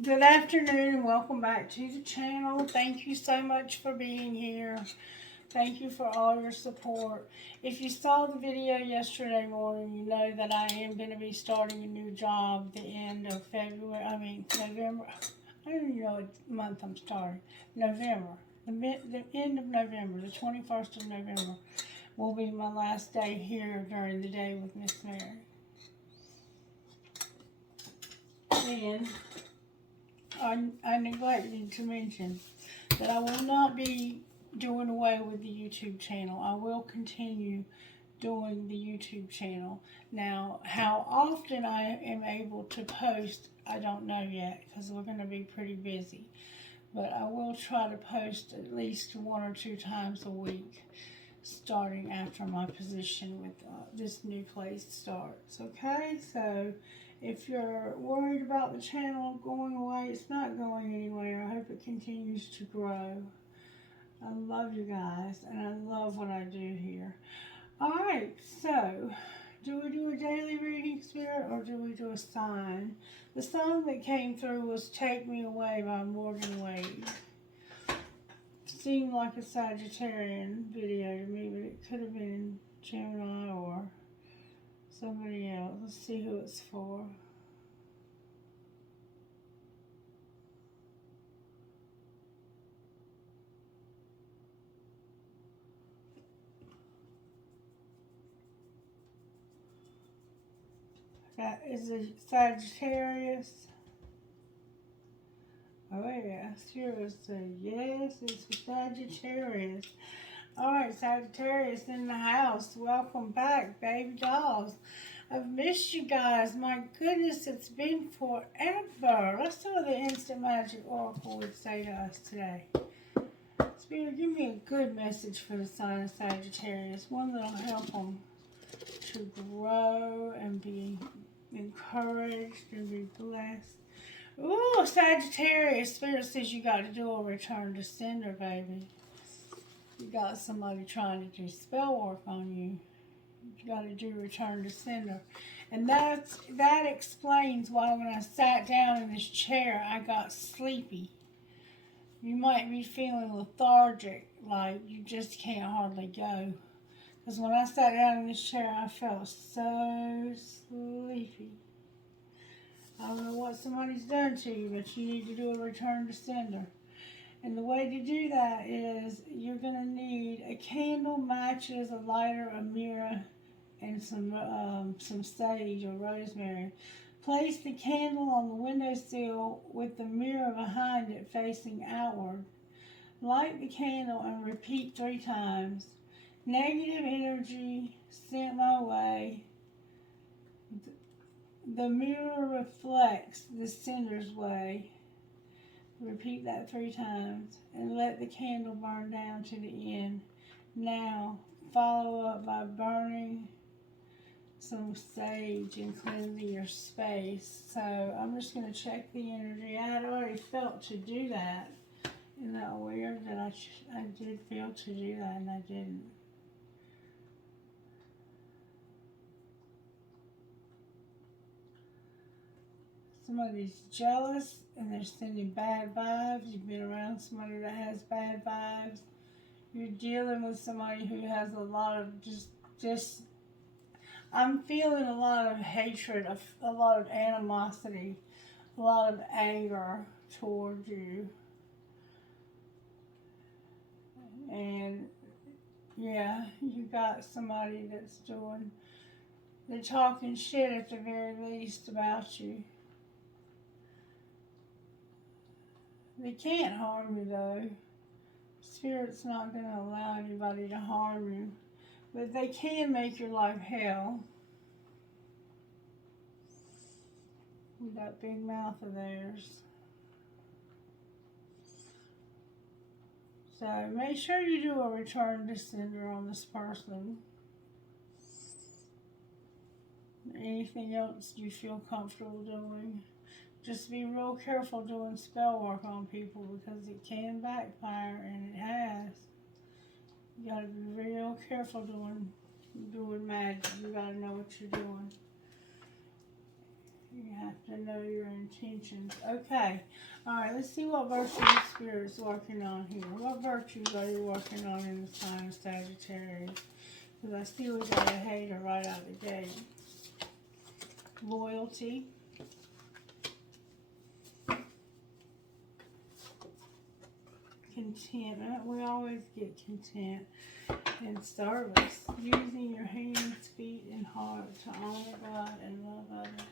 Good afternoon and welcome back to the channel. Thank you so much for being here. Thank you for all your support. If you saw the video yesterday morning, you know that I am going to be starting a new job the end of November. I don't even know what month I'm starting. November. The end of November, the 21st of November, will be my last day here during the day with Miss Mary. And I neglected to mention that I will not be doing away with the YouTube channel. I will continue doing the YouTube channel. Now, how often I am able to post, I don't know yet because we're going to be pretty busy. But I will try to post at least 1 or 2 times a week starting after my position with this new place starts. Okay, so if you're worried about the channel going away, it's not going anywhere. I hope it continues to grow. I love you guys, and I love what I do here. Alright, so do we do a daily reading, Spirit, or do we do a sign? The song that came through was Take Me Away by Morgan Wade. Seemed like a Sagittarian video to me, but it could have been Gemini or somebody else. Let's see who it's for. Is it Sagittarius? Oh yes, here is the yes, it's Sagittarius. Alright, Sagittarius in the house. Welcome back, baby dolls. I've missed you guys. My goodness, it's been forever. Let's see what the Instant Magic Oracle would say to us today. Spirit, give me a good message for the sign of Sagittarius. One that'll help them to grow and be encouraged and be blessed. Ooh, Sagittarius. Spirit says you got to do a return to sender, baby. You got somebody trying to do spell work on you. You got to do return to sender. And that explains why when I sat down in this chair, I got sleepy. You might be feeling lethargic, like you just can't hardly go. Because when I sat down in this chair, I felt so sleepy. I don't know what somebody's done to you, but you need to do a return to sender. And the way to do that is you're going to need a candle, matches, a lighter, a mirror, and some sage or rosemary. Place the candle on the windowsill with the mirror behind it facing outward. Light the candle and repeat 3 times. Negative energy sent my way. The mirror reflects the sender's way. Repeat that 3 times and let the candle burn down to the end. Now, follow up by burning some sage and cleansing your space. So, I'm just going to check the energy. I had already felt to do that. Isn't that weird that I did feel to do that and I didn't? Somebody's jealous and they're sending bad vibes. You've been around somebody that has bad vibes. You're dealing with somebody who has a lot of just I'm feeling a lot of hatred, a lot of animosity, a lot of anger towards you. And yeah, you got somebody they're talking shit at the very least about you. They can't harm you though. Spirit's not going to allow anybody to harm you. But they can make your life hell. With that big mouth of theirs. So make sure you do a return to sender on this person. Anything else you feel comfortable doing. Just be real careful doing spell work on people because it can backfire, and it has. You gotta be real careful doing magic. You gotta know what you're doing. Yeah. have to know your intentions. Okay. Alright, let's see what virtue Spirit's working on here. What virtues are you working on in the sign of Sagittarius? Because I see we got a hater right out the gate. Loyalty. Contentment. We always get content. And service. Using your hands, feet, and heart to honor God and love others.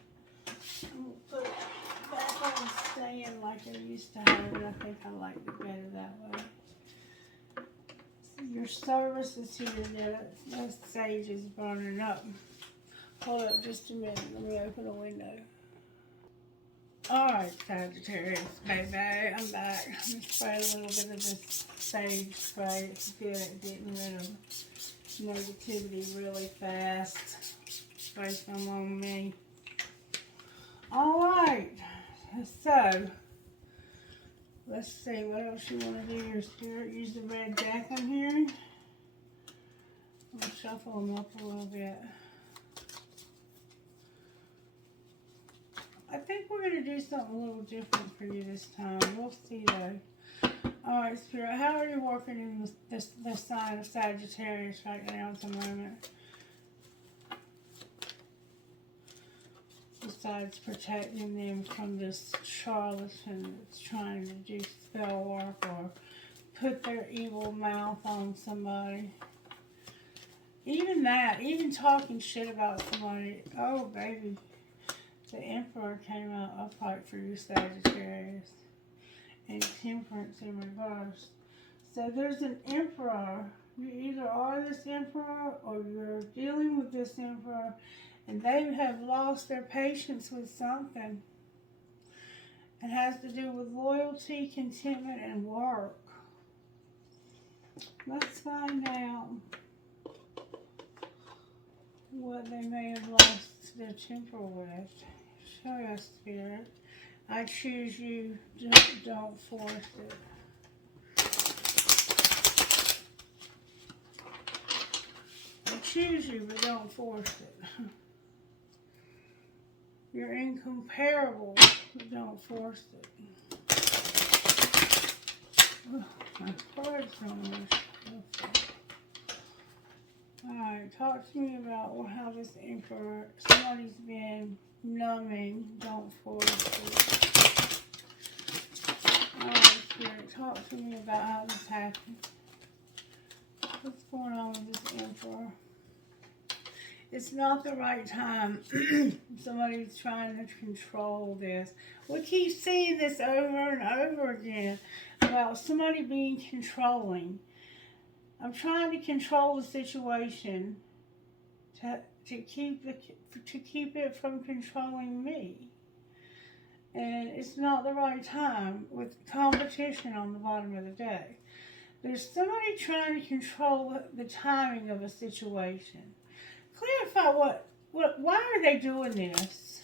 I'm going to put it back on stand like I used to have it. I think I like it better that way. Your service is here. That sage is burning up. Hold up just a minute. Let me open a window. Alright, Sagittarius, baby, I'm back. I'm going to spray a little bit of this sage spray. It's good at getting rid of negativity really fast. Spray some on me. Alright, so let's see what else you want to do. Your Spirit, use the red jack I'm hearing. I'll shuffle them up a little bit. I think we're going to do something a little different for you this time. We'll see though. Alright, Spirit, how are you working in the sign of Sagittarius right now at the moment? Besides protecting them from this charlatan that's trying to do spell work or put their evil mouth on somebody. Even that, even talking shit about somebody. Oh, baby. The Emperor came out upright for you, Sagittarius. And Temperance in reverse. So there's an Emperor. You either are this Emperor or you're dealing with this Emperor and they have lost their patience with something. It has to do with loyalty, contentment, and work. Let's find out what they may have lost their temper with. Show us, Spirit. I choose you, just don't force it. I choose you, but don't force it. You're incomparable, but don't force it. Oh, my cards don't want to shuffle. Alright, talk to me about how this Emperor, somebody's been numbing, don't force it. Alright, Spirit, talk to me about how this happened. What's going on with this Emperor? It's not the right time. Somebody's trying to control this. We keep seeing this over and over again about somebody being controlling. I'm trying to control the situation to keep it from controlling me. And it's not the right time with competition on the bottom of the deck. There's somebody trying to control the timing of a situation. Clarify why are they doing this?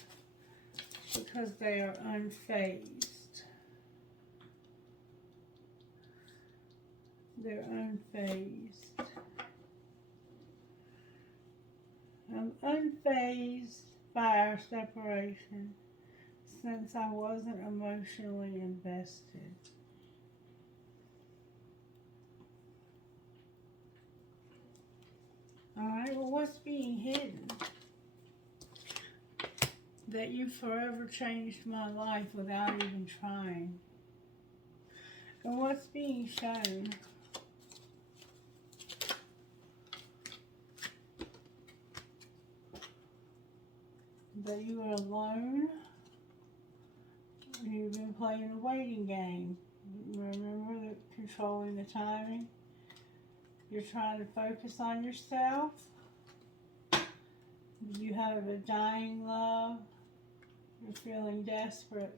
Because they are unfazed. They're unfazed. I'm unfazed by our separation since I wasn't emotionally invested. Alright, well, what's being hidden? That you forever changed my life without even trying. And what's being shown? That you are alone. You've been playing a waiting game. Remember controlling the timing? You're trying to focus on yourself. You have a dying love. You're feeling desperate.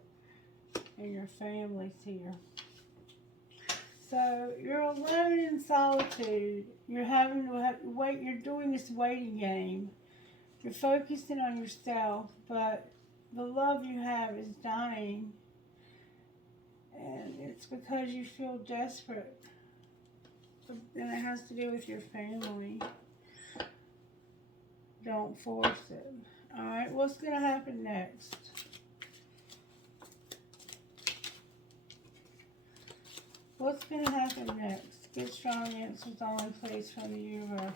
And your family's here. So you're alone in solitude. You're having to wait. You're doing this waiting game. You're focusing on yourself, but the love you have is dying. And it's because you feel desperate. And it has to do with your family. Don't force it. Alright, what's going to happen next? What's going to happen next? Good, strong answers only, please, from the universe.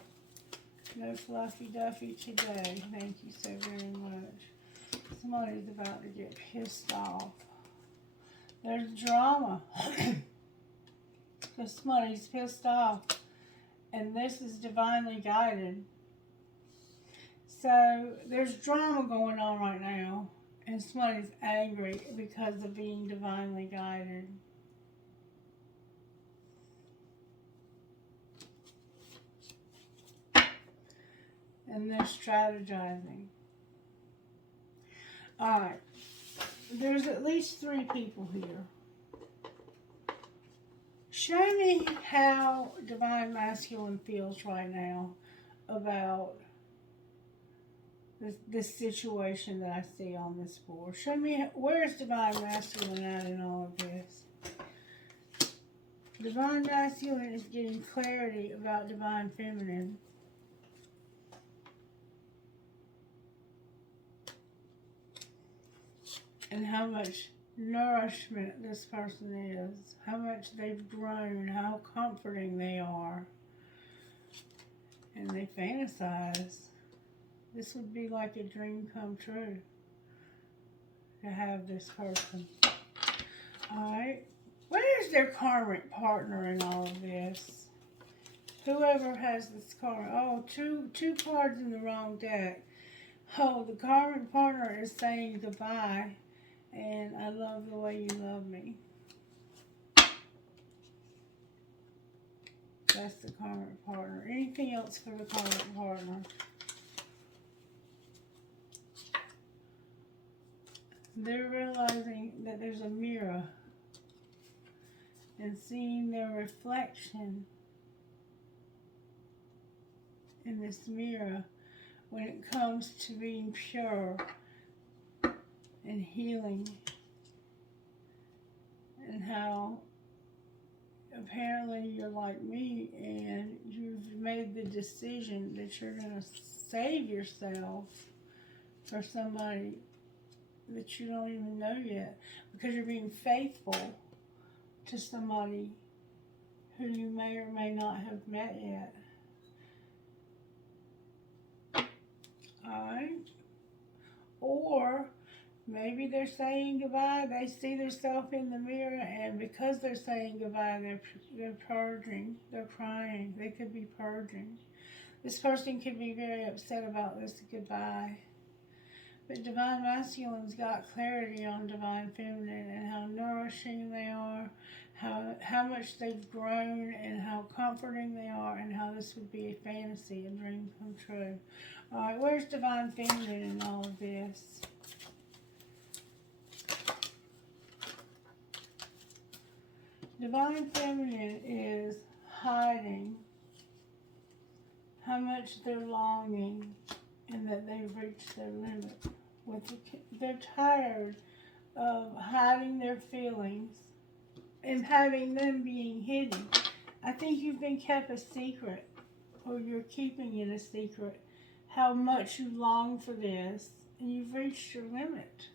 No fluffy duffy today. Thank you so very much. Somebody's about to get pissed off. There's drama. Because somebody's pissed off. And this is divinely guided. So there's drama going on right now. And somebody's angry because of being divinely guided. And they're strategizing. Alright. There's at least 3 people here. Show me how Divine Masculine feels right now about this situation that I see on this board. Show me, where's Divine Masculine at in all of this? Divine Masculine is getting clarity about Divine Feminine. And how much nourishment this person is, how much they've grown, how comforting they are. And they fantasize. This would be like a dream come true to have this person. Alright, where's their karmic partner in all of this? Whoever has this card. Oh, two cards in the wrong deck. Oh, the karmic partner is saying goodbye. And I love the way you love me. That's the karmic partner. Anything else for the karmic partner? They're realizing that there's a mirror. And seeing their reflection in this mirror when it comes to being pure and healing, and how apparently you're like me and you've made the decision that you're going to save yourself for somebody that you don't even know yet, because you're being faithful to somebody who you may or may not have met yet. Alright? Or maybe they're saying goodbye. They see themselves in the mirror, and because they're saying goodbye, they're purging. They're crying. They could be purging. This person could be very upset about this goodbye. But Divine Masculine's got clarity on Divine Feminine and how nourishing they are, how much they've grown, and how comforting they are, and how this would be a fantasy, a dream come true. Alright, where's Divine Feminine in all of this? Divine Feminine is hiding how much they're longing and that they've reached their limit. They're tired of hiding their feelings and having them being hidden. I think you've been kept a secret, or you're keeping it a secret, how much you long for this, and you've reached your limit.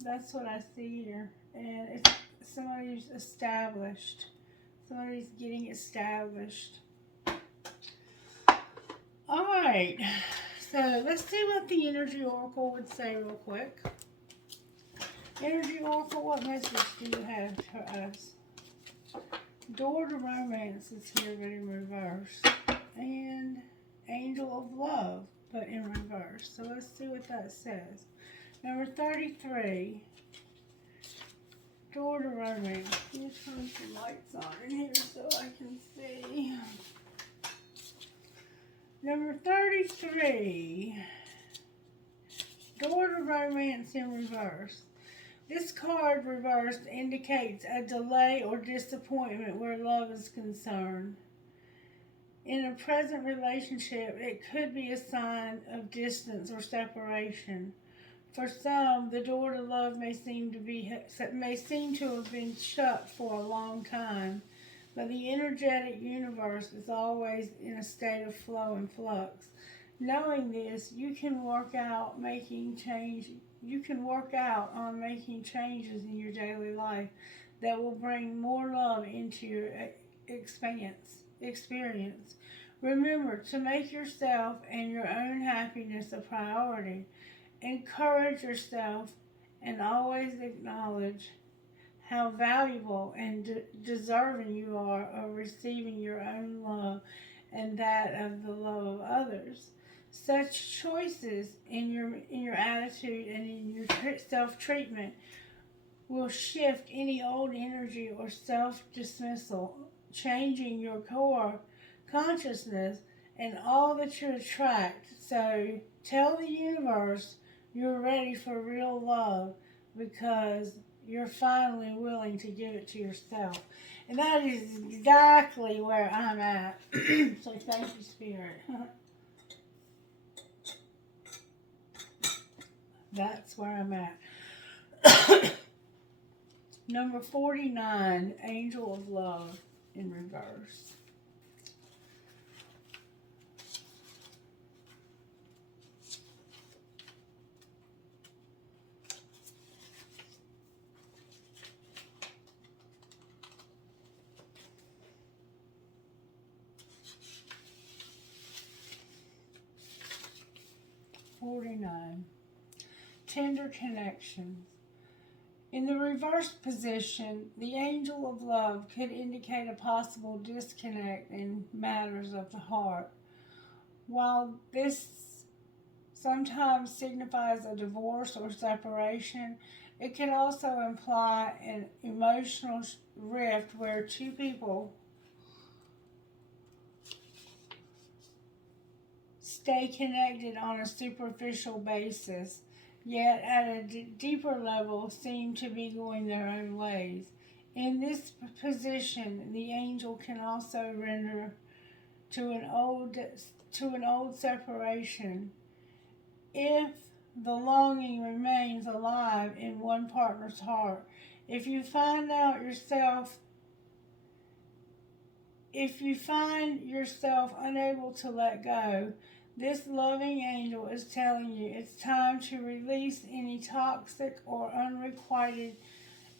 That's what I see here. And it's somebody's established. Somebody's getting established. Alright, so let's see what the Energy Oracle would say real quick. Energy Oracle, what message do you have for us? Door to Romance is here, but in reverse. And Angel of Love, but in reverse. So let's see what that says. Number 33. Door to Romance. Let me turn some lights on in here so I can see. Number 33. Door to Romance in reverse. This card reversed indicates a delay or disappointment where love is concerned. In a present relationship, it could be a sign of distance or separation. For some, the door to love may seem to have been shut for a long time, but the energetic universe is always in a state of flow and flux. Knowing this, you can work out on making changes in your daily life that will bring more love into your experience. Remember to make yourself and your own happiness a priority. Encourage yourself and always acknowledge how valuable and deserving you are of receiving your own love and that of the love of others. Such choices in your attitude and in your self-treatment will shift any old energy or self-dismissal, changing your core consciousness and all that you attract. So tell the universe you're ready for real love because you're finally willing to give it to yourself. And that is exactly where I'm at. So thank you, Spirit. That's where I'm at. Number 49, Angel of Love in reverse. Tender connections. In the reverse position, the angel of love could indicate a possible disconnect in matters of the heart. While this sometimes signifies a divorce or separation, it can also imply an emotional rift where two people stay connected on a superficial basis, yet at a deeper level seem to be going their own ways. In this position, the angel can also render to an old separation if the longing remains alive in one partner's heart. If you find yourself unable to let go, this loving angel is telling you it's time to release any toxic or unrequited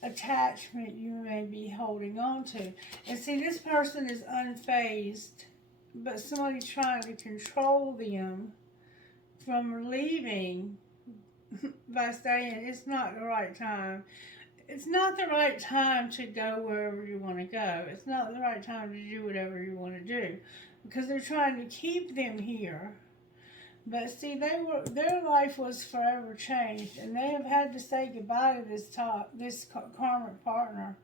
attachment you may be holding on to. And see, this person is unfazed, but somebody's trying to control them from leaving by saying it's not the right time. It's not the right time to go wherever you want to go. It's not the right time to do whatever you want to do because they're trying to keep them here. But see, their life was forever changed, and they have had to say goodbye to this karmic partner.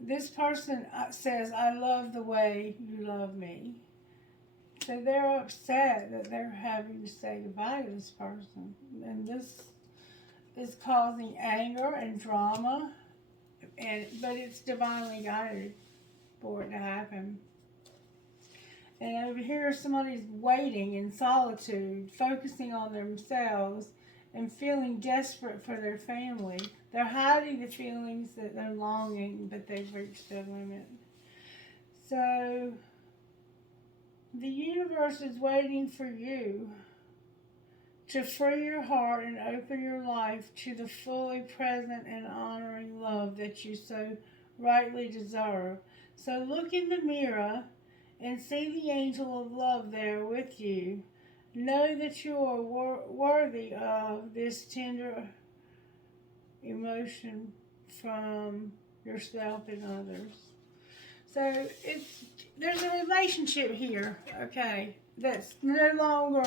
This person says, "I love the way you love me." So they're upset that they're having to say goodbye to this person, and this is causing anger and drama, but it's divinely guided for it to happen. And over here, somebody's waiting in solitude, focusing on themselves and feeling desperate for their family. They're hiding the feelings that they're longing, but they've reached their limit. So the universe is waiting for you to free your heart and open your life to the fully present and honoring love that you so rightly deserve. So look in the mirror and see the angel of love there with you. Know that you are worthy of this tender emotion from yourself and others. So there's a relationship here, okay, that's no longer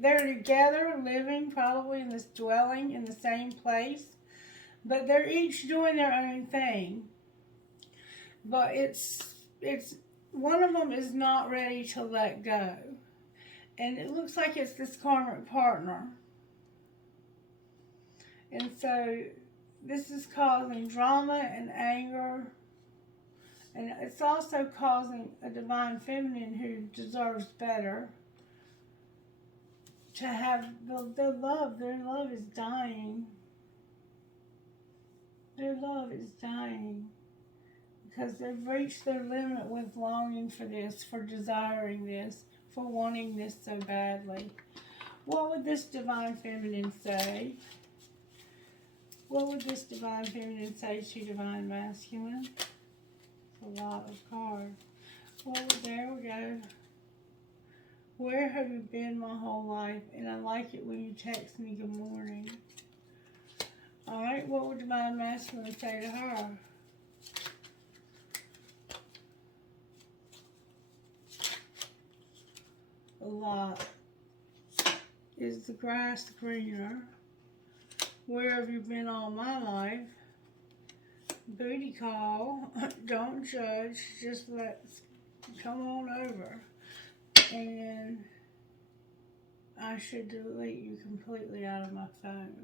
they're together, living probably in this dwelling in the same place, but they're each doing their own thing. But it's one of them is not ready to let go, and it looks like it's this karmic partner, and so this is causing drama and anger. And it's also causing a divine feminine who deserves better to have their love is dying. Their love is dying because they've reached their limit with longing for this, for desiring this, for wanting this so badly. What would this divine feminine say? What would this divine feminine say to divine masculine? It's a lot of cards. There we go. Where have you been my whole life? And I like it when you text me good morning. Alright, what would divine masculine say to her? A lot. Is the grass greener? Where have you been all my life? Booty call. Don't judge. Just let's come on over. And I should delete you completely out of my phone.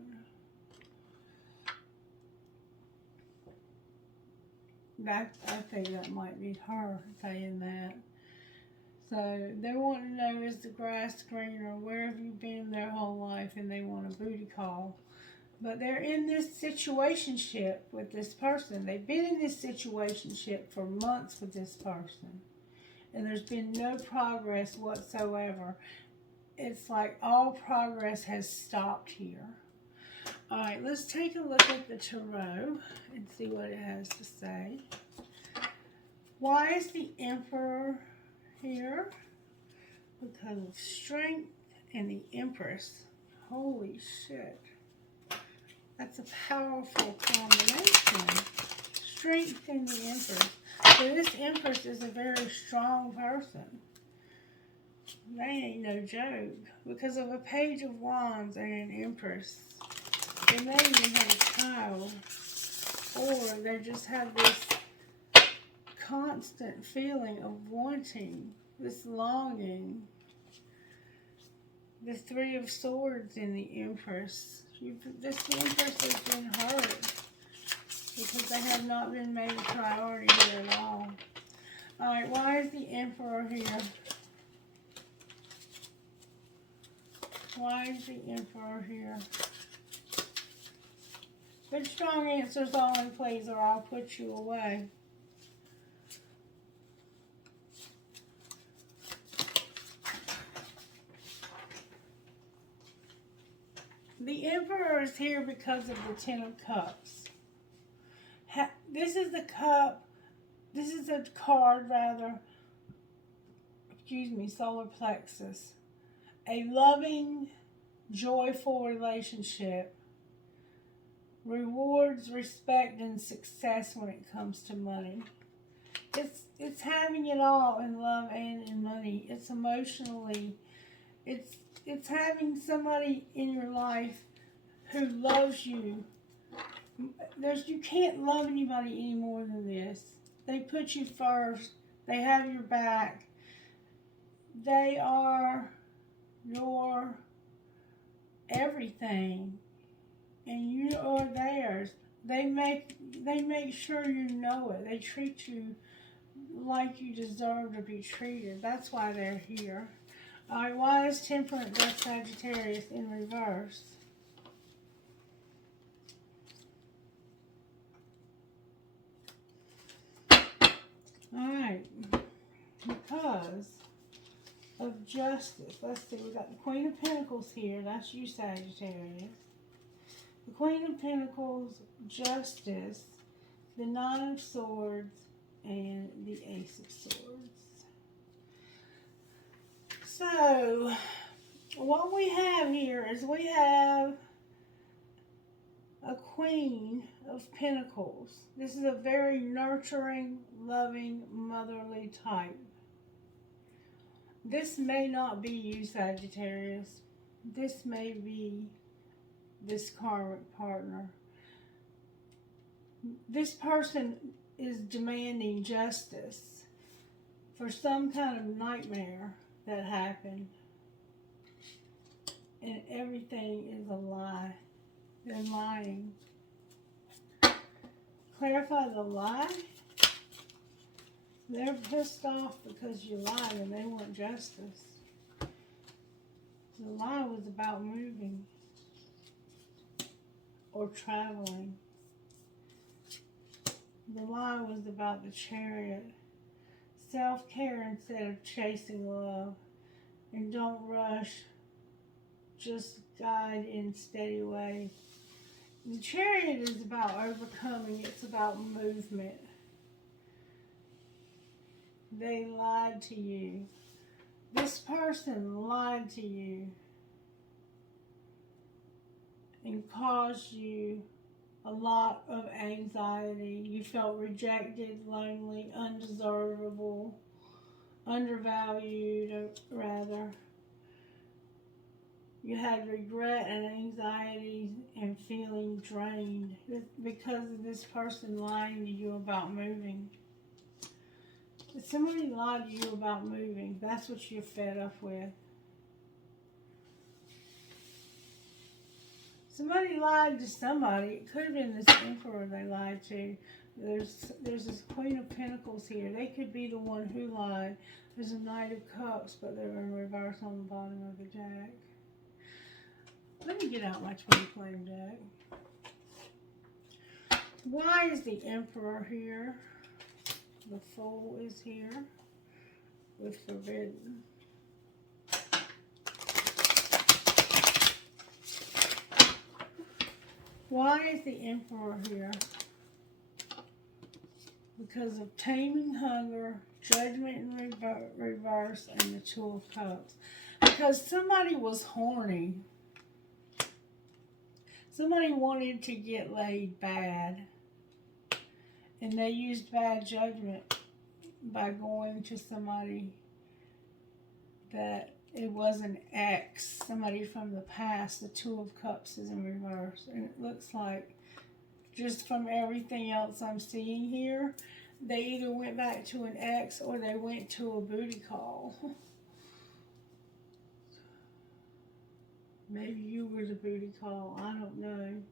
I think that might be her saying that. So they want to know, is the grass greener? Where have you been their whole life? And they want a booty call. But they're in this situationship with this person. They've been in this situationship for months with this person. And there's been no progress whatsoever. It's like all progress has stopped here. All right, let's take a look at the tarot and see what it has to say. Why is the Emperor here? Because of strength and the Empress. Holy shit. That's a powerful combination. Strength and the Empress. So this Empress is a very strong person. They ain't no joke. Because of a Page of Wands and an Empress. They may even have a child. Or they just have this constant feeling of wanting. This longing. The Three of Swords in the Empress. This Empress has been hurt because they have not been made a priority here at all. Alright, why is the Emperor here? Why is the Emperor here? Good strong answers only, please, or I'll put you away. The Emperor is here because of the Ten of Cups. This is the cup. This is a card, rather. Excuse me, solar plexus. A loving, joyful relationship. Rewards, respect, and success when it comes to money. It's having it all in love and in money. It's emotionally. It's having somebody in your life who loves you. You can't love anybody any more than this. They put you first. They have your back. They are your everything. And you are theirs. They make sure you know it. They treat you like you deserve to be treated. That's why they're here. Alright, why is Temperance Death Sagittarius in reverse? Alright, because of justice. Let's see, we got the Queen of Pentacles here. That's you, Sagittarius. The Queen of Pentacles, justice, the Nine of Swords, and the Ace of Swords. So, what we have here is we have a Queen of Pentacles. This is a very nurturing, loving, motherly type. This may not be you, Sagittarius. This may be this karmic partner. This person is demanding justice for some kind of nightmare that happened. And everything is a lie. They're lying. Clarify the lie. They're pissed off because you lied and they want justice. The lie was about moving or traveling. The lie was about the Chariot. Self-care instead of chasing love. And don't rush. Just guide in steady way. The Chariot is about overcoming. It's about movement. They lied to you. This person lied to you and caused you a lot of anxiety. You felt rejected, lonely, undeservable, undervalued, rather. You had regret and anxiety and feeling drained because of this person lying to you about moving. If somebody lied to you about moving, that's what you're fed up with. Somebody lied to somebody. It could have been this Emperor they lied to. There's this Queen of Pentacles here. They could be the one who lied. There's a Knight of Cups, but they're in reverse on the bottom of the deck. Let me get out my twin flame deck. Why is the Emperor here? The Fool is here with Forbidden. Why is the Emperor here? Because of taming hunger, judgment in reverse, and the Two of Cups. Because somebody was horny. Somebody wanted to get laid bad. And they used bad judgment by going to somebody that it was an ex, somebody from the past. The Two of Cups is in reverse. And it looks like, just from everything else I'm seeing here, they either went back to an ex or they went to a booty call. Maybe you were the booty call. I don't know.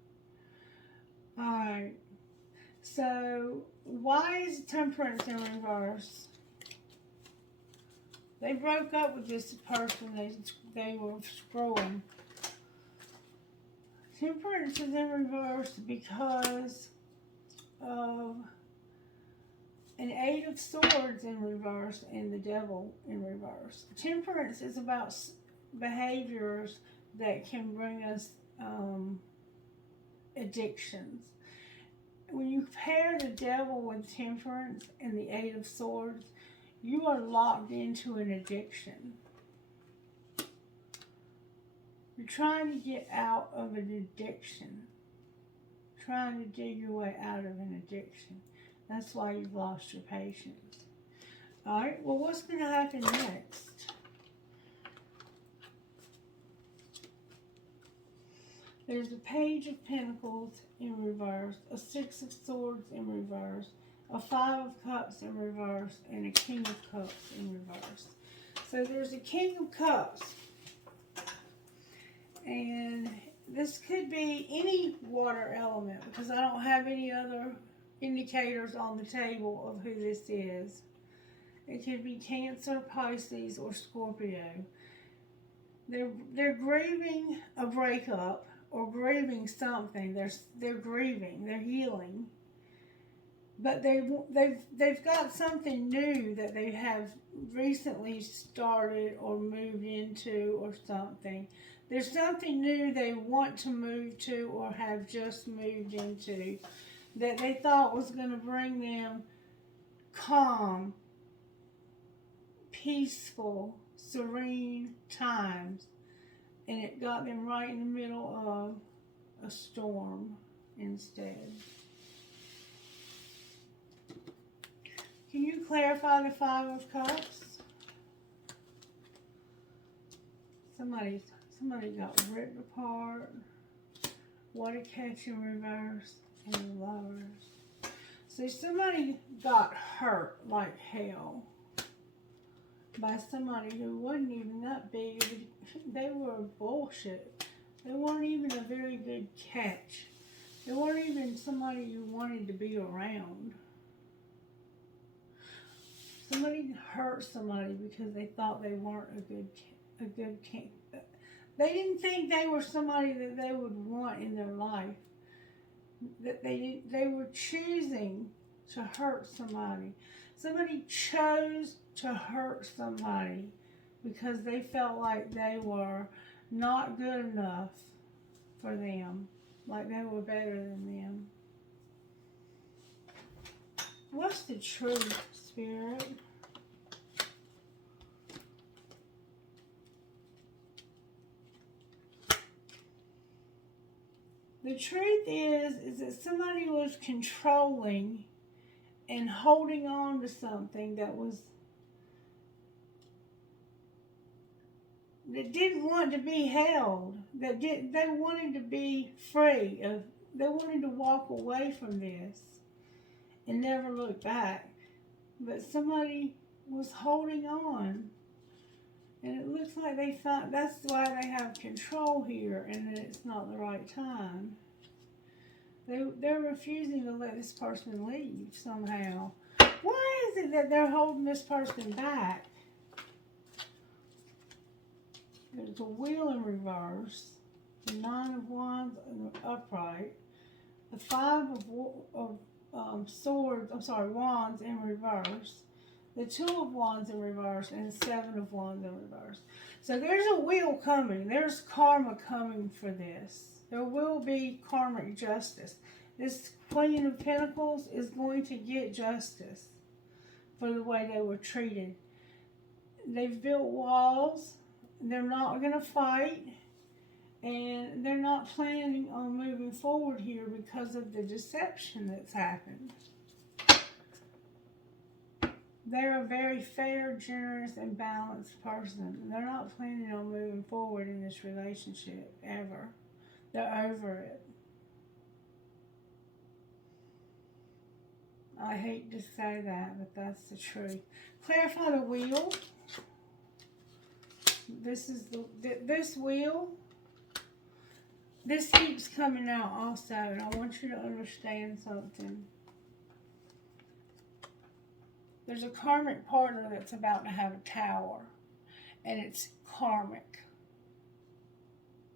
Alright. So, why is Temperance in reverse? They broke up with this person they were screwing. Temperance is in reverse because of an Eight of Swords in reverse and the Devil in reverse. Temperance is about behaviors that can bring us addictions. When you pair the Devil with Temperance and the Eight of Swords, you are locked into an addiction. You're trying to get out of an addiction. Trying to dig your way out of an addiction. That's why you've lost your patience. Alright, well, what's going to happen next? There's a Page of Pentacles in reverse, a Six of Swords in reverse, a Five of Cups in reverse, and a King of Cups in reverse. So there's a King of Cups. And this could be any water element because I don't have any other indicators on the table of who this is. It could be Cancer, Pisces, or Scorpio. They're grieving a breakup or grieving something. They're grieving. They're healing. But they've got something new that they have recently started or moved into or something. There's something new they want to move to or have just moved into that they thought was going to bring them calm, peaceful, serene times. And it got them right in the middle of a storm instead. Can you clarify the Five of Cups? Somebody got ripped apart. What a Catch in reverse. And the Lovers. So somebody got hurt like hell by somebody who wasn't even that big. They were bullshit. They weren't even a very good catch. They weren't even somebody you wanted to be around. Somebody hurt somebody because they thought they weren't a good king. They didn't think they were somebody that they would want in their life. That they were choosing to hurt somebody. Somebody chose to hurt somebody because they felt like they were not good enough for them. like they were better than them. What's the truth, Spirit? The truth is that somebody was controlling and holding on to something that didn't want to be held. They wanted to be free of. They wanted to walk away from this and never look back. But somebody was holding on. And it looks like they thought that's why they have control here, and that it's not the right time. They're refusing to let this person leave somehow. Why is it that they're holding this person back? There's a wheel in reverse, the 9 of Wands in the upright, the 5 of swords. I'm sorry, Wands in reverse. The 2 of Wands in reverse, and 7 of Wands in reverse. So there's a wheel coming. There's karma coming for this. There will be karmic justice. This Queen of Pentacles is going to get justice for the way they were treated. They've built walls. They're not going to fight. And they're not planning on moving forward here because of the deception that's happened. They're a very fair, generous, and balanced person. They're not planning on moving forward in this relationship, ever. They're over it. I hate to say that, but that's the truth. Clarify the wheel. This is this wheel. This keeps coming out also, and I want you to understand something. There's a karmic partner that's about to have a tower, and it's karmic.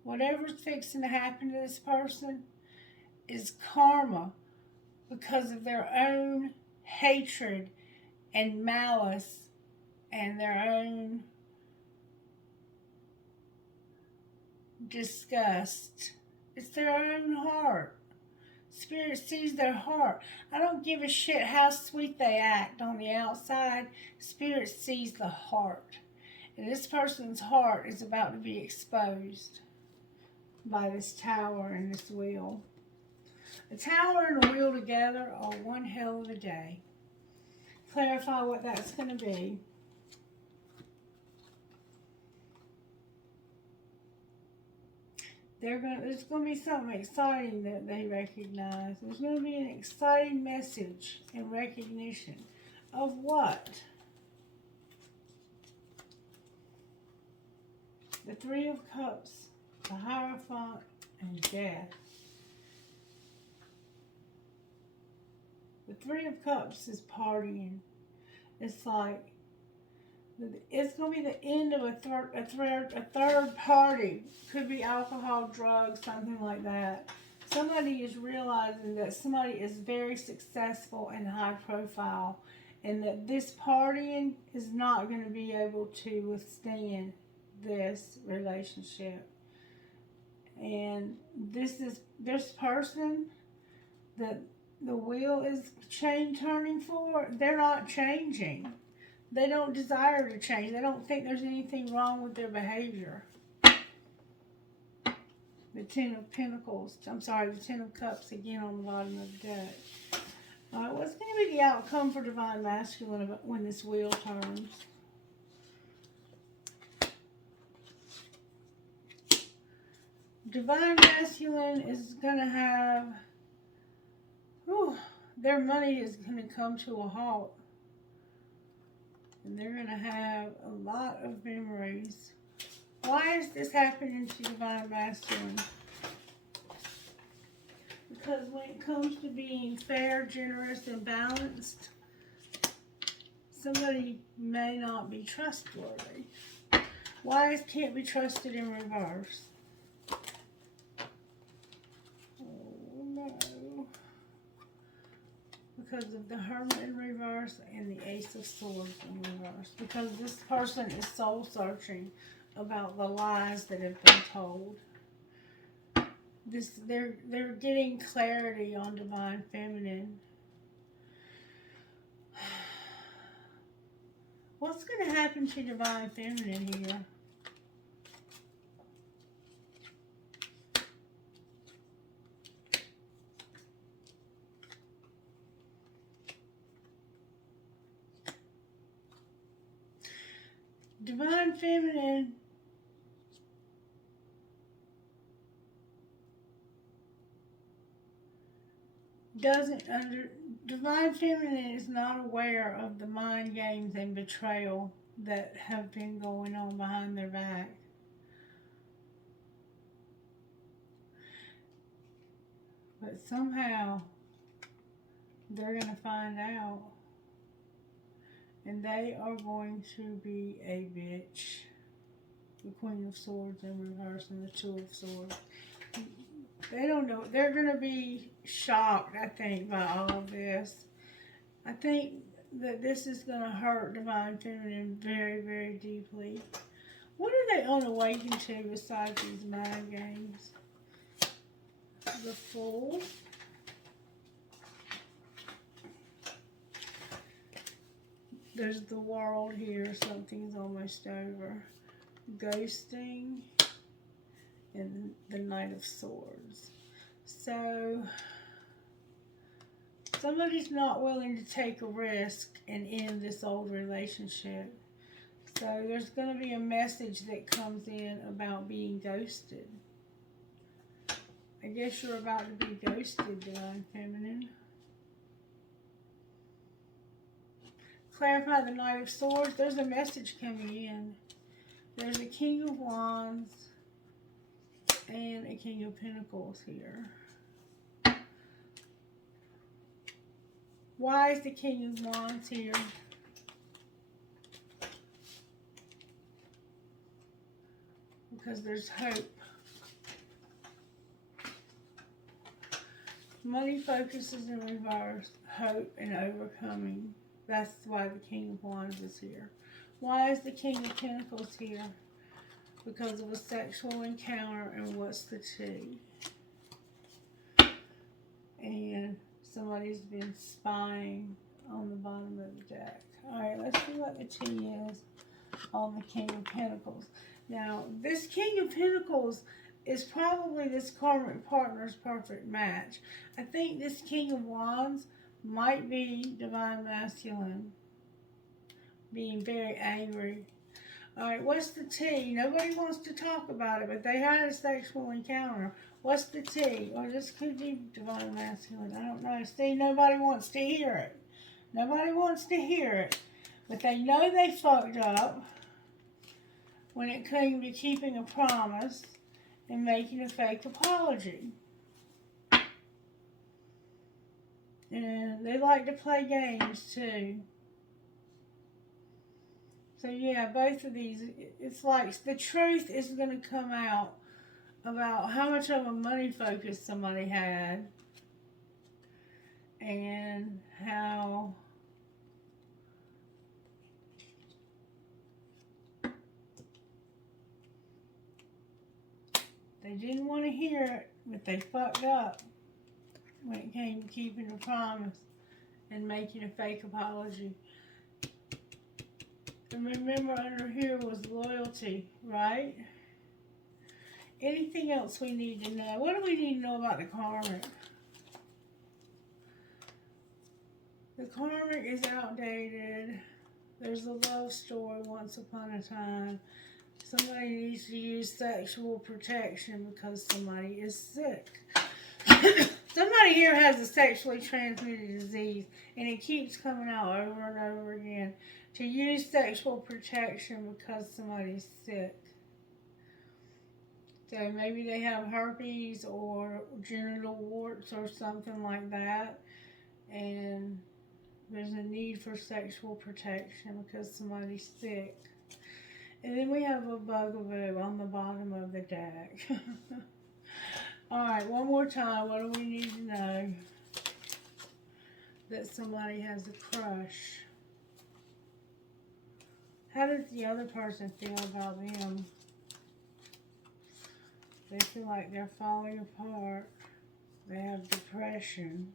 Whatever's fixing to happen to this person is karma because of their own hatred and malice and their own disgust. It's their own heart. Spirit sees their heart. I don't give a shit how sweet they act on the outside. Spirit sees the heart. And this person's heart is about to be exposed by this tower and this wheel. The tower and the wheel together are one hell of a day. Clarify what that's going to be. There's going to be something exciting that they recognize. There's going to be an exciting message and recognition of what? The 3 of Cups, the Hierophant, and Death. The 3 of Cups is partying. It's like, it's going to be the end of a third party. Could be alcohol, drugs, something like that. Somebody is realizing that somebody is very successful and high profile, and that this partying is not going to be able to withstand this relationship. And this person that the wheel is turning for, they're not changing. They don't desire to change. They don't think there's anything wrong with their behavior. The 10 of Pentacles. I'm sorry, the 10 of Cups again on the bottom of the deck. All right, what's going to be the outcome for Divine Masculine when this wheel turns? Divine Masculine is going to have, their money is going to come to a halt. And they're going to have a lot of memories. Why is this happening to Divine Masculine? Because when it comes to being fair, generous, and balanced, somebody may not be trustworthy. Why can't be trusted in reverse? Oh no. Because of the Hermit in reverse and the Ace of Swords in reverse. Because this person is soul searching about the lies that have been told. They're getting clarity on divine feminine. What's going to happen to divine feminine here? Divine feminine Divine feminine is not aware of the mind games and betrayal that have been going on behind their back. But somehow they're going to find out, and they are going to be a bitch. The Queen of Swords in reverse and the Two of Swords. They don't know. They're going to be shocked, I think, by all of this. I think that this is going to hurt divine feminine very, very deeply. What are they unawakened to besides these mind games? The Fool. There's the World here. Something's almost over. Ghosting. And the Knight of Swords. So, somebody's not willing to take a risk and end this old relationship. So, there's going to be a message that comes in about being ghosted. I guess you're about to be ghosted, Divine Feminine. Clarify the Knight of Swords. There's a message coming in. There's a King of Wands and a King of Pentacles here. Why is the King of Wands here? Because there's hope. Money focuses in reverse, hope and overcoming. That's why the King of Wands is here. Why is the King of Pentacles here? Because of a sexual encounter, and what's the tea? And somebody's been spying on the bottom of the deck. Alright, let's see what the tea is on the King of Pentacles. Now, this King of Pentacles is probably this karmic partner's perfect match. I think this King of Wands might be divine masculine, being very angry. Alright, what's the tea? Nobody wants to talk about it, but they had a sexual encounter. What's the tea? Or this could be divine masculine. I don't know. See, nobody wants to hear it. Nobody wants to hear it. But they know they fucked up when it came to keeping a promise and making a fake apology. And they like to play games too. So yeah, both of these, it's like the truth is going to come out about how much of a money focus somebody had and how they didn't want to hear it, but they fucked up when it came to keeping a promise and making a fake apology. And remember, under here was loyalty, right? Anything else we need to know? What do we need to know about the karmic? The karmic is outdated. There's a love story once upon a time. Somebody needs to use sexual protection because somebody is sick. Somebody here has a sexually transmitted disease, and it keeps coming out over and over again. To use sexual protection because somebody's sick. So maybe they have herpes or genital warts or something like that, and there's a need for sexual protection because somebody's sick. And then we have a bugaboo on the bottom of the deck. Alright, one more time. What do we need to know? That somebody has a crush. How does the other person feel about them? They feel like they're falling apart. They have depression.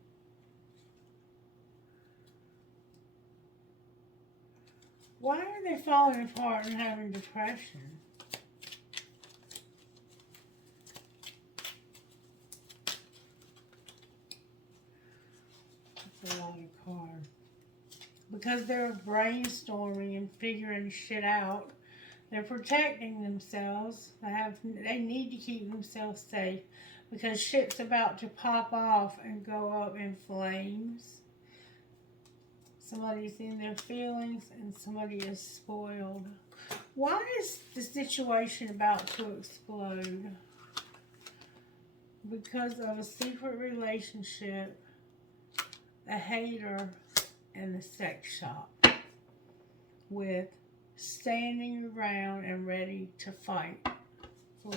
Why are they falling apart and having depression? That's a lot of cards. Because they're brainstorming and figuring shit out. They're protecting themselves. They need to keep themselves safe because shit's about to pop off and go up in flames. Somebody's in their feelings and somebody is spoiled. Why is the situation about to explode? Because of a secret relationship, a hater, and the sex shop. With standing your ground and ready to fight for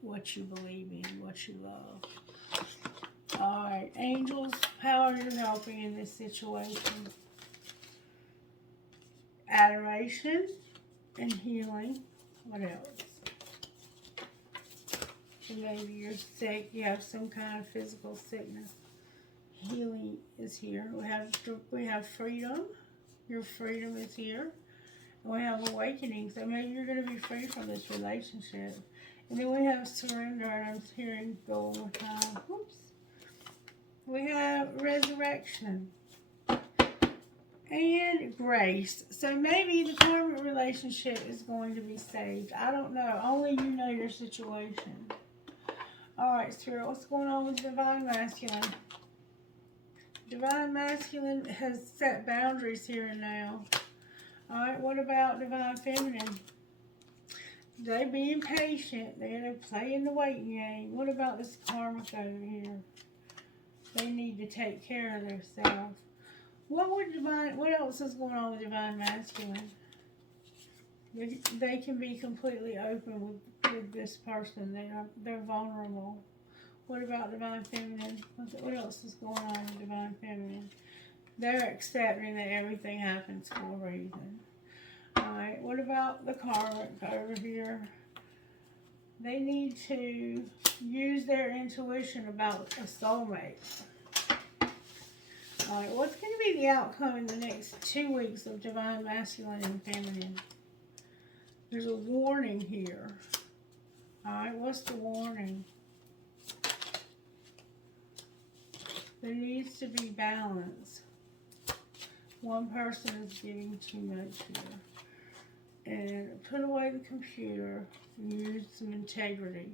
what you believe in, what you love. Alright, angels, how are you helping in this situation? Adoration and healing. What else? So maybe you're sick, you have some kind of physical sickness. Healing is here. We have freedom. Your freedom is here. And we have awakening. So maybe you're going to be free from this relationship. And then we have surrender. And I'm hearing go one more time. Whoops. We have resurrection. And grace. So maybe the karmic relationship is going to be saved. I don't know. Only you know your situation. Alright, Spirit. What's going on with Divine Masculine? Divine Masculine has set boundaries here and now. Alright, what about Divine Feminine? They being patient. They're playing the waiting game. What about this karmic over here? They need to take care of themselves. What else is going on with Divine Masculine? They can be completely open with this person. They're vulnerable. What about Divine Feminine? What else is going on with Divine Feminine? They're accepting that everything happens for a reason. Alright, what about the karmic over here? They need to use their intuition about a soulmate. Alright, what's going to be the outcome in the next 2 weeks of Divine Masculine and Feminine? There's a warning here. Alright, what's the warning? There needs to be balance. One person is giving too much here. And put away the computer and use some integrity.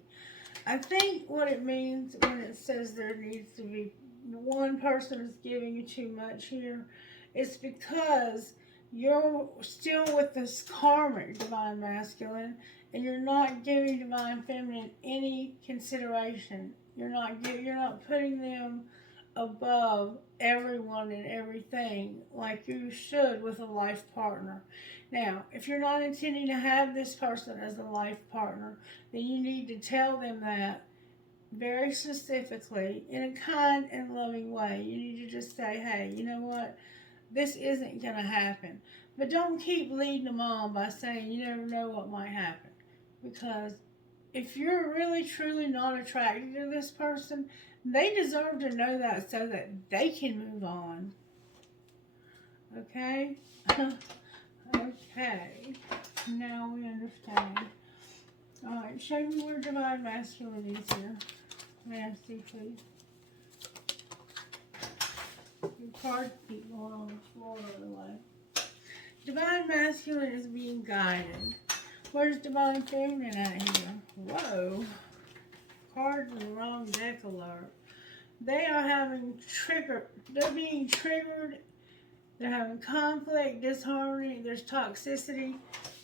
I think what it means when it says there needs to be one person is giving you too much here, it's because you're still with this karmic Divine Masculine and you're not giving Divine Feminine any consideration. You're not putting them above everyone and everything like you should with a life partner. Now, if you're not intending to have this person as a life partner, then you need to tell them that very specifically in a kind and loving way. You need to just say, hey, you know what? This isn't going to happen. But don't keep leading them on by saying you never know what might happen. Because if you're really, truly not attracted to this person, they deserve to know that so that they can move on. Okay? Okay. Now we understand. Alright, show me where Divine Masculine is here. May I see, please? Your cards keep going on the floor the other way. Divine Masculine is being guided. Where's Divine Feminine at here? Whoa. Cards in the wrong deck alert. They are having they're being triggered. They're having conflict, disharmony, there's toxicity,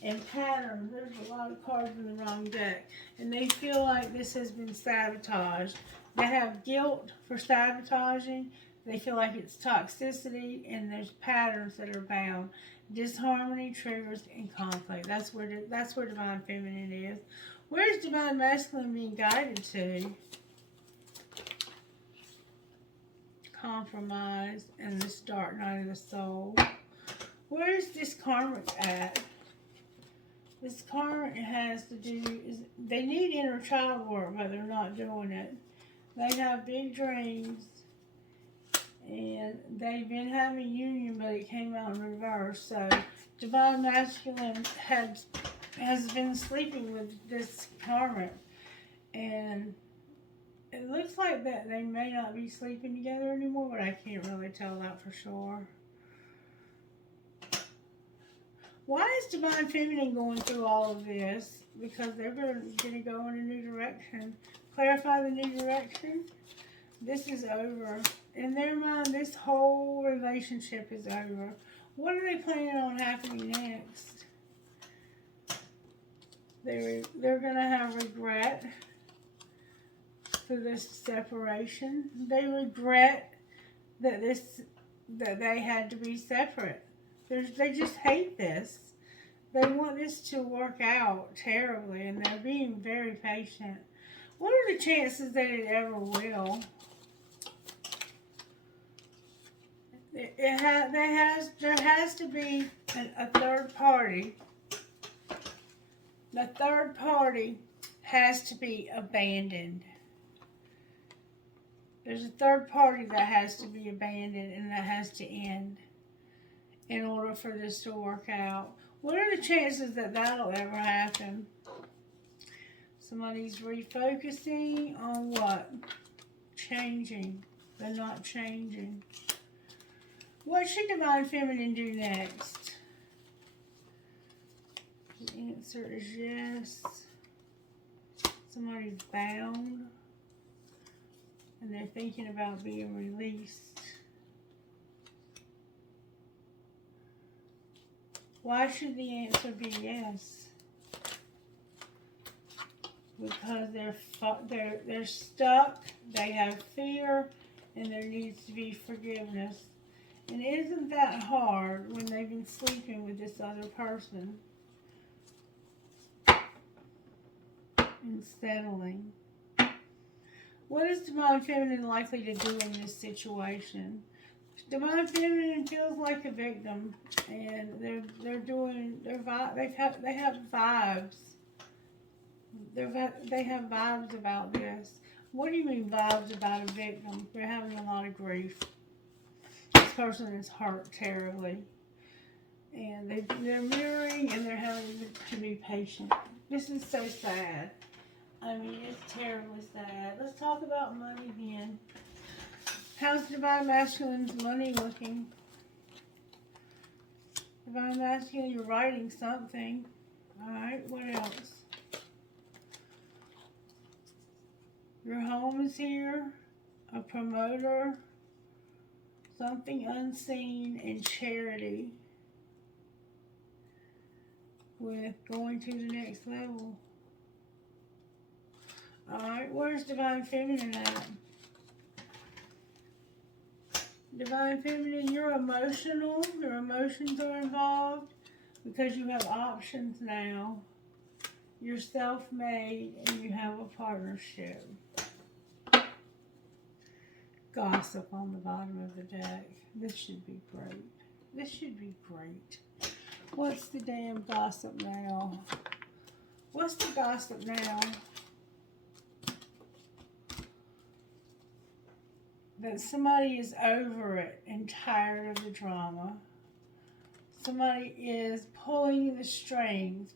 and patterns. There's a lot of cards in the wrong deck. And they feel like this has been sabotaged. They have guilt for sabotaging. They feel like it's toxicity, and there's patterns that are bound. Disharmony, triggers, and conflict. That's where Divine Feminine is. Where is Divine Masculine being guided to? Compromise and this dark night of the soul. Where is this karmic at? This karma has to do, they need inner child work, but they're not doing it. They have big dreams, and they've been having union, but it came out in reverse. So divine masculine has been sleeping with this karma, and it looks like that they may not be sleeping together anymore, but I can't really tell that for sure. Why is Divine Feminine going through all of this? Because they're going to go in a new direction. Clarify the new direction. This is over. In their mind, this whole relationship is over. What are they planning on happening next? They're going to have regret for this separation. They regret that they had to be separate. They just hate this. They want this to work out terribly, and they're being very patient. What are the chances that it ever will? There has to be a third party. The third party has to be abandoned. There's a third party that has to be abandoned, and that has to end in order for this to work out. What are the chances that that'll ever happen? Somebody's refocusing on what? Changing. They're not changing. What should Divine Feminine do next? The answer is yes. Somebody's bound, and they're thinking about being released. Why should the answer be yes? Because they're stuck, they have fear, and there needs to be forgiveness. And isn't that hard when they've been sleeping with this other person? And settling. What is Divine Feminine likely to do in this situation? Divine Feminine feels like a victim, and they have vibes. They have vibes about this. What do you mean vibes about a victim? They're having a lot of grief. This person is hurt terribly, and they're mirroring, and they're having to be patient. This is so sad. I mean, it's terribly sad. Let's talk about money then. How's Divine Masculine's money looking? Divine Masculine, you're writing something. Alright, what else? Your home is here. A promoter. Something unseen, and charity. With going to the next level. Alright, where's Divine Feminine at? Divine Feminine, you're emotional. Your emotions are involved because you have options now. You're self-made and you have a partnership. Gossip on the bottom of the deck. This should be great. This should be great. What's the damn gossip now? What's the gossip now? That somebody is over it and tired of the drama. Somebody is pulling the strings.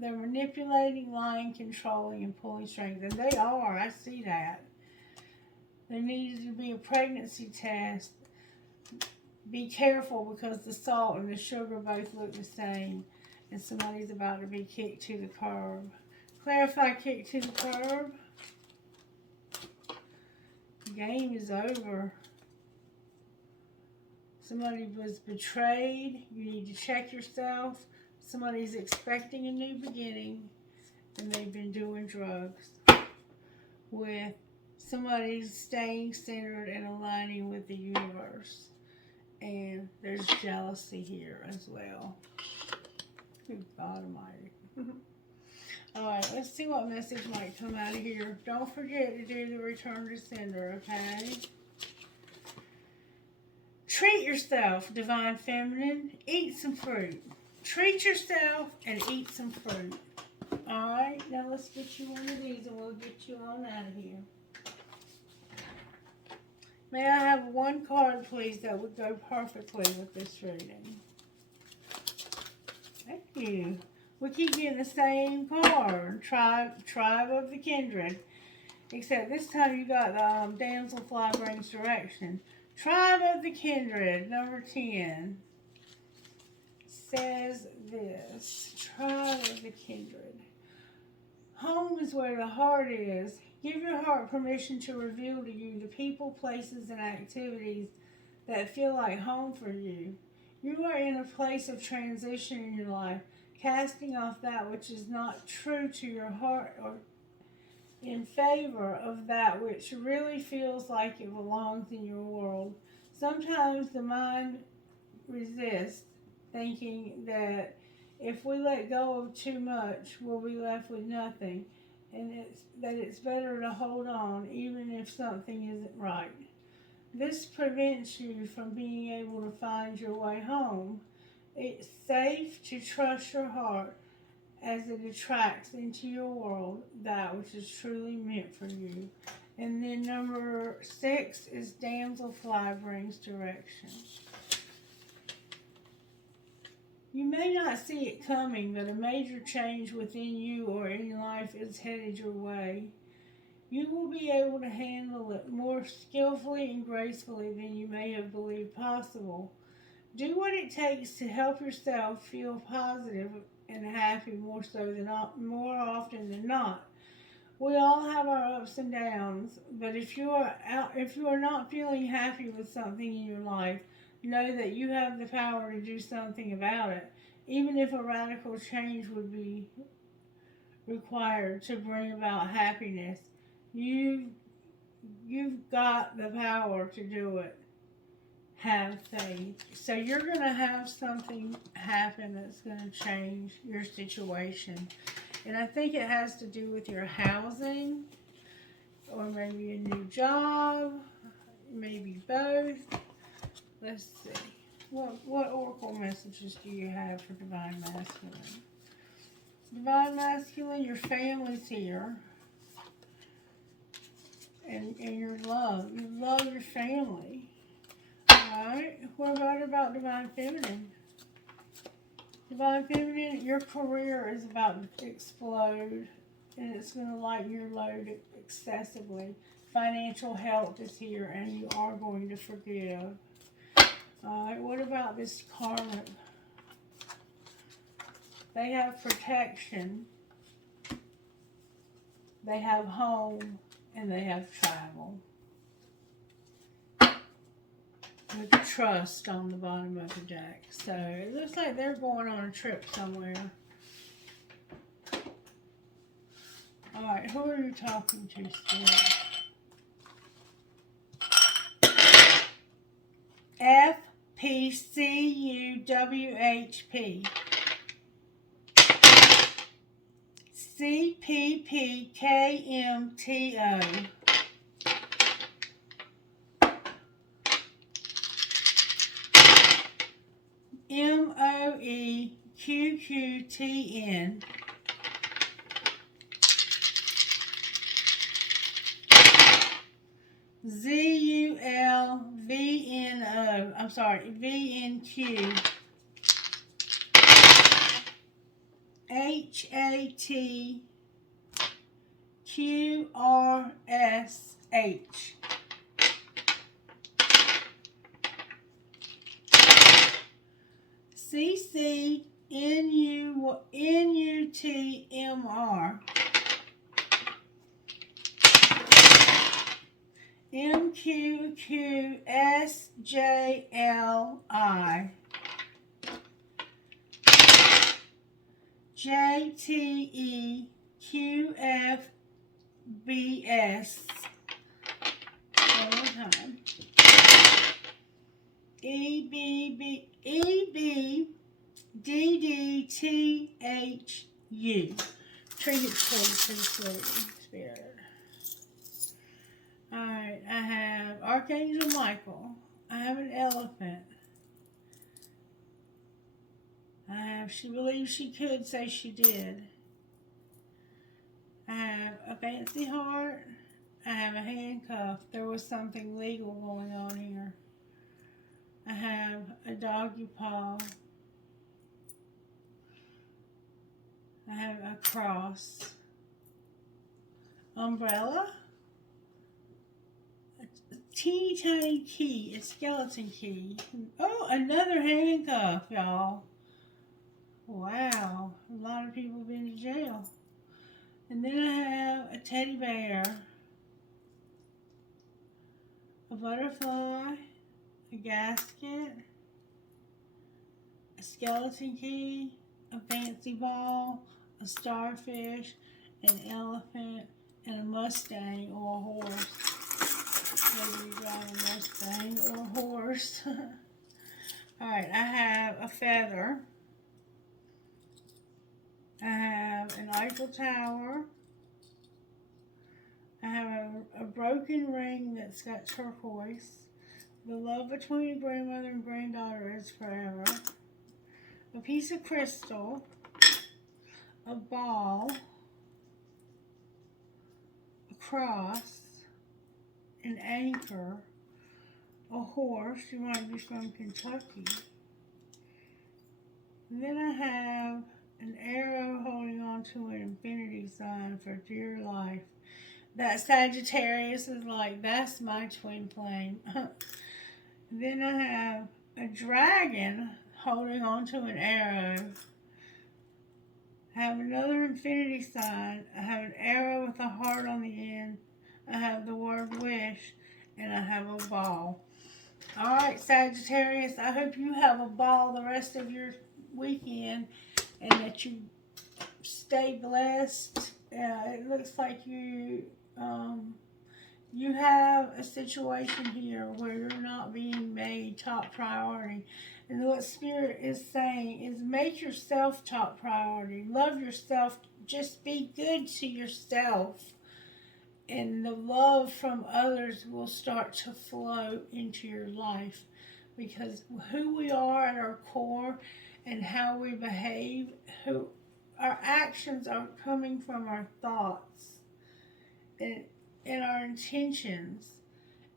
They're manipulating, lying, controlling, and pulling strings. And they are. I see that. There needs to be a pregnancy test. Be careful because the salt and the sugar both look the same. And somebody's about to be kicked to the curb. Clarify kicked to the curb. The game is over. Somebody was betrayed. You need to check yourself. Somebody's expecting a new beginning, and they've been doing drugs. With somebody staying centered and aligning with the universe. And there's jealousy here as well. Good God Almighty. Alright, let's see what message might come out of here. Don't forget to do the return to sender, okay? Treat yourself, Divine Feminine. Eat some fruit. treat yourself and eat some fruit. Alright, now let's get you one of these and we'll get you on out of here. May I have one card, please, that would go perfectly with this reading? Thank you. We keep getting the same card, Tribe of the Kindred. Except this time you got the Damselfly brings direction. Tribe of the Kindred, number 10, says this. Tribe of the Kindred. Home is where the heart is. Give your heart permission to reveal to you the people, places, and activities that feel like home for you. You are in a place of transition in your life, casting off that which is not true to your heart or in favor of that which really feels like it belongs in your world. Sometimes the mind resists, thinking that if we let go of too much, we'll be left with nothing, and it's better to hold on even if something isn't right. This prevents you from being able to find your way home. It's safe to trust your heart as it attracts into your world that which is truly meant for you. And then number 6 is Damselfly brings direction. You may not see it coming, but a major change within you or in life is headed your way. You will be able to handle it more skillfully and gracefully than you may have believed possible. Do what it takes to help yourself feel positive and happy more often than not. We all have our ups and downs, but if you are not feeling happy with something in your life, know that you have the power to do something about it, even if a radical change would be required to bring about happiness. You've got the power to do it. Have faith. So you're going to have something happen that's going to change your situation. And I think it has to do with your housing, or maybe a new job, maybe both. Let's see. What oracle messages do you have for Divine Masculine? Divine Masculine, your family's here. And your love. You love your family. Alright. What about Divine Feminine? Divine Feminine, your career is about to explode. And it's going to lighten your load excessively. Financial health is here, and you are going to forgive. Alright, what about this karmic? They have protection. They have home. And they have travel. With trust on the bottom of the deck. So it looks like they're going on a trip somewhere. Alright, who are you talking to, Spirit? FPCUWHP. CPPKMTO. MOEQQTN. ZULVNO. I'm sorry, VNQ. HATQRSH. CCNUTMR. MQQSJLI. JTEQFBS. One more time. EBDDTHU. Trinket Code for the Floating Spirit. Alright, I have Archangel Michael. I have an elephant. I have she believes she could, say she did. I have a fancy heart. I have a handcuff. There was something legal going on here. I have a doggy paw. I have a cross. Umbrella. A teeny tiny key. A skeleton key. Oh, another handcuff, y'all. Wow. A lot of people have been to jail. And then I have a teddy bear. A butterfly. A gasket. A skeleton key. A fancy ball. A starfish. An elephant. And a Mustang or a horse. Maybe you drive a Mustang or a horse. Alright, I have a feather. I have an Eiffel Tower. I have a broken ring that's got turquoise. The love between a grandmother and granddaughter is forever. A piece of crystal. A ball. A cross. An anchor. A horse. You might be from Kentucky. And then I have an arrow holding on to an infinity sign for dear life. That Sagittarius is like, that's my twin flame. Then I have a dragon holding on to an arrow. I have another infinity sign. I have an arrow with a heart on the end. I have the word wish. And I have a ball. Alright, Sagittarius, I hope you have a ball the rest of your weekend. And that you stay blessed. It looks like you have a situation here where you're not being made top priority. And what Spirit is saying is make yourself top priority. Love yourself. Just be good to yourself. And the love from others will start to flow into your life. Because who we are at our core and how we behave, our actions are coming from our thoughts and our intentions.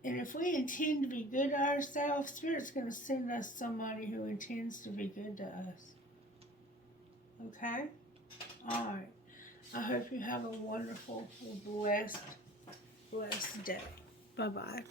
And if we intend to be good to ourselves, Spirit's going to send us somebody who intends to be good to us. Okay? Alright. I hope you have a wonderful, blessed day. Bye-bye.